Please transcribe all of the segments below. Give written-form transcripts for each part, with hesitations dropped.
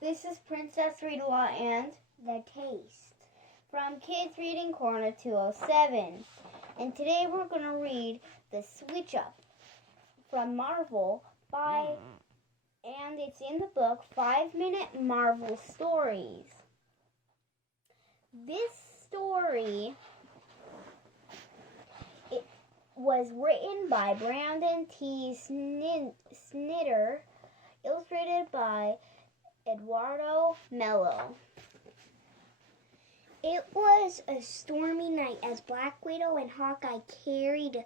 This is Princess Readalong and The Taste from Kids Reading Corner 207. And today we're going to read The Switch Up from Marvel and it's in the book 5-Minute Marvel Stories. This story was written by Brandon T. Snider, illustrated by Eduardo Mello. It was a stormy night as Black Widow and Hawkeye carried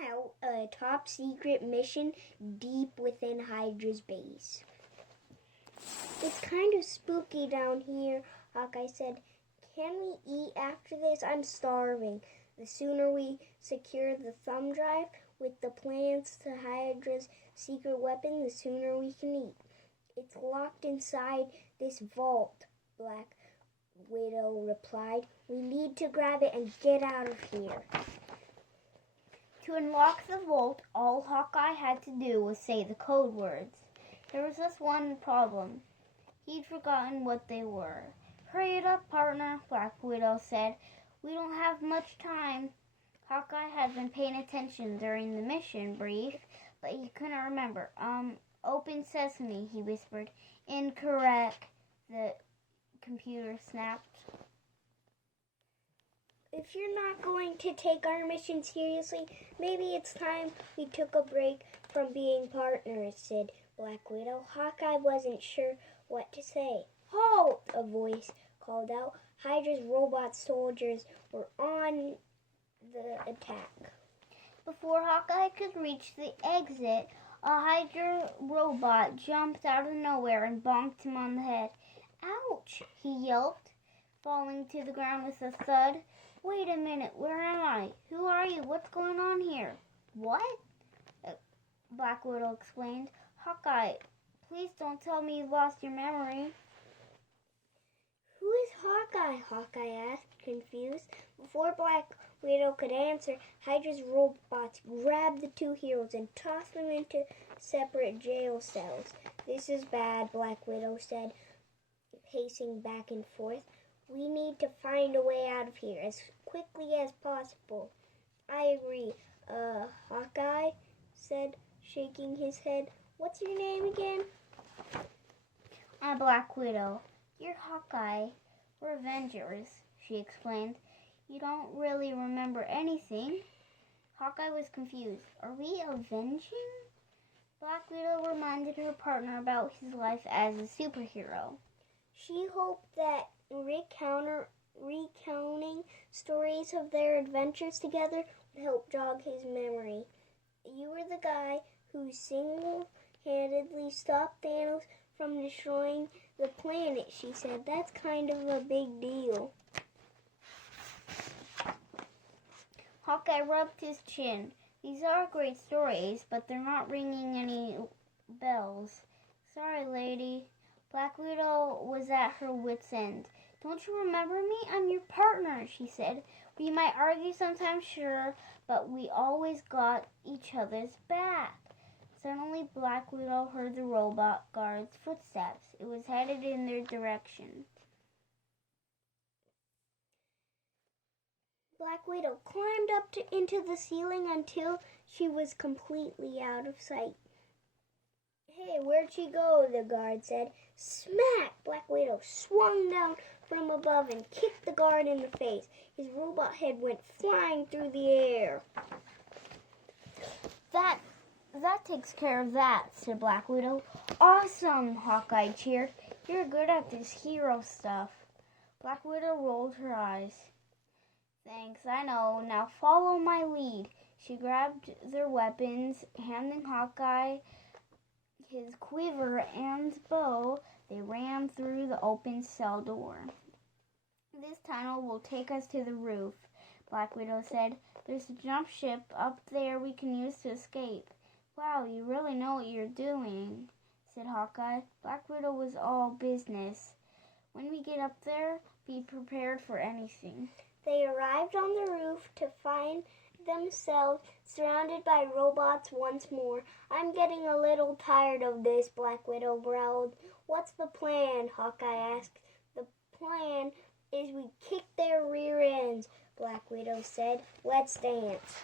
out a top-secret mission deep within Hydra's base. "It's kind of spooky down here," Hawkeye said. "Can we eat after this? I'm starving. The sooner we secure the thumb drive with the plans to Hydra's secret weapon, the sooner we can eat. It's locked inside this vault," Black Widow replied. "We need to grab it and get out of here." To unlock the vault, all Hawkeye had to do was say the code words. There was just one problem. He'd forgotten what they were. "Hurry it up, partner," Black Widow said. "We don't have much time." Hawkeye had been paying attention during the mission brief, but he couldn't remember. Open sesame," he whispered. "Incorrect," the computer snapped. "If you're not going to take our mission seriously, maybe it's time we took a break from being partners," said Black Widow. Hawkeye wasn't sure what to say. "Halt!" a voice called out. Hydra's robot soldiers were on the attack. Before Hawkeye could reach the exit, a Hydra robot jumped out of nowhere and bonked him on the head. "Ouch!" he yelped, falling to the ground with a thud. "Wait a minute, where am I? Who are you? What's going on here?" "What?" Black Widow explained. "Hawkeye, please don't tell me you lost your memory." "Who is Hawkeye?" Hawkeye asked, confused. Before Black Widow could answer, Hydra's robots grabbed the two heroes and tossed them into separate jail cells. "This is bad," Black Widow said, pacing back and forth. "We need to find a way out of here as quickly as possible." "I agree," Hawkeye said, shaking his head. "What's your name again?" "I'm Black Widow." "You're Hawkeye. We're Avengers," she explained. "You don't really remember anything." Hawkeye was confused. "Are we avenging?" Black Widow reminded her partner about his life as a superhero. She hoped that recounting stories of their adventures together would help jog his memory. "You were the guy who single-handedly stopped Thanos from destroying the planet," she said. "That's kind of a big deal." Hawkeye rubbed his chin. "These are great stories, but they're not ringing any bells." "Sorry, lady." Black Widow was at her wit's end. "Don't you remember me? I'm your partner," she said. "We might argue sometimes, sure, but we always got each other's back." Suddenly, Black Widow heard the robot guard's footsteps. It was headed in their direction. Black Widow climbed up into the ceiling until she was completely out of sight. "Hey, where'd she go?" the guard said. Smack! Black Widow swung down from above and kicked the guard in the face. His robot head went flying through the air. That takes care of that," said Black Widow. "Awesome!" Hawkeye cheered. "You're good at this hero stuff." Black Widow rolled her eyes. "Thanks, I know. Now follow my lead." She grabbed their weapons, handing Hawkeye his quiver and bow. They ran through the open cell door. "This tunnel will take us to the roof," Black Widow said. "There's a jump ship up there we can use to escape." "Wow, you really know what you're doing," said Hawkeye. Black Widow was all business. "When we get up there, be prepared for anything." They arrived on the roof to find themselves surrounded by robots once more. I'm getting a little tired of this, Black Widow growled. What's the plan? Hawkeye asked. The plan is we kick their rear ends, Black Widow said. Let's dance.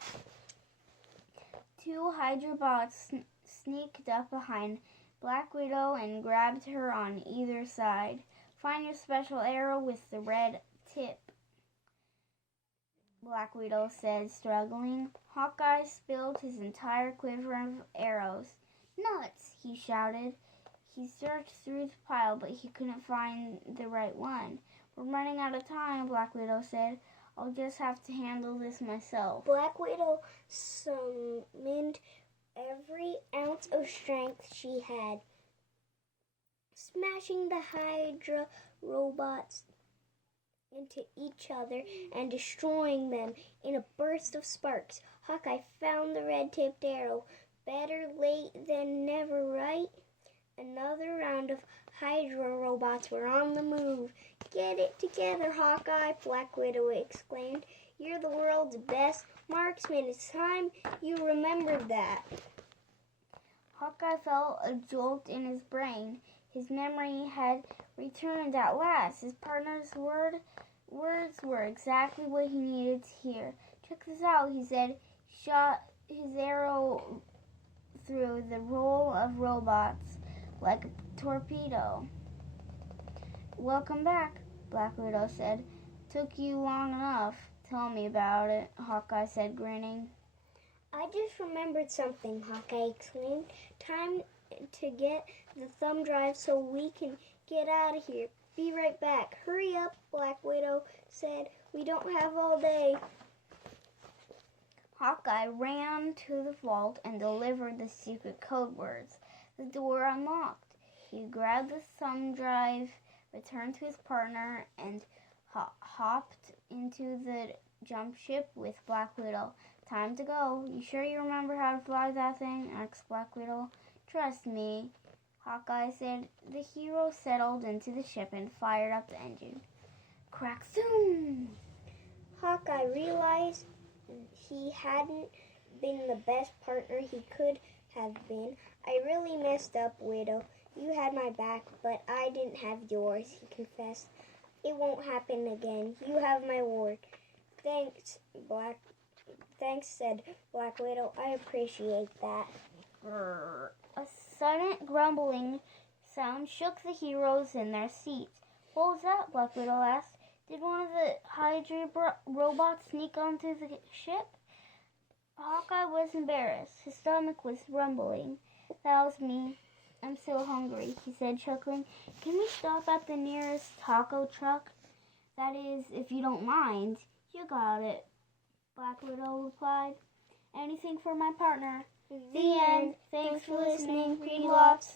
Two Hydra bots sneaked up behind Black Widow and grabbed her on either side. Find your special arrow with the red tip, Black Widow said, struggling. Hawkeye spilled his entire quiver of arrows. Nuts, he shouted. He searched through the pile, but he couldn't find the right one. We're running out of time, Black Widow said. I'll just have to handle this myself. Black Widow summoned every ounce of strength she had, smashing the Hydra robots into each other and destroying them in a burst of sparks. Hawkeye found the red-tipped arrow. Better late than never, right? Another round of Hydra robots were on the move. Get it together, Hawkeye, Black Widow exclaimed. You're the world's best marksman. It's time you remembered that. Hawkeye felt a jolt in his brain. His memory had returned at last. His partner's words were exactly what he needed to hear. Check this out, he said. Shot his arrow through the row of robots like a torpedo. Welcome back, Black Widow said. Took you long enough. Tell me about it, Hawkeye said, grinning. I just remembered something, Hawkeye exclaimed. Time to get the thumb drive so we can get out of here. Be right back. Hurry up, Black Widow said. We don't have all day. Hawkeye ran to the vault and delivered the secret code words. The door unlocked. He grabbed the thumb drive, returned to his partner, and hopped into the jump ship with Black Widow. Time to go. You sure you remember how to fly that thing? Asked Black Widow. Trust me, Hawkeye said. The hero settled into the ship and fired up the engine. Crack zoom! Hawkeye realized he hadn't been the best partner he could have been. I really messed up, Widow. You had my back, but I didn't have yours, he confessed. It won't happen again. You have my word. Thanks, said Black Widow. I appreciate that. A sudden grumbling sound shook the heroes in their seats. What was that? Black Widow asked. Did one of the Hydra robots sneak onto the ship? Hawkeye was embarrassed. His stomach was rumbling. That was me. I'm so hungry, he said, chuckling. Can we stop at the nearest taco truck? That is, if you don't mind. You got it, Black Widow replied. Anything for my partner. The end. Thanks for listening. Read lots.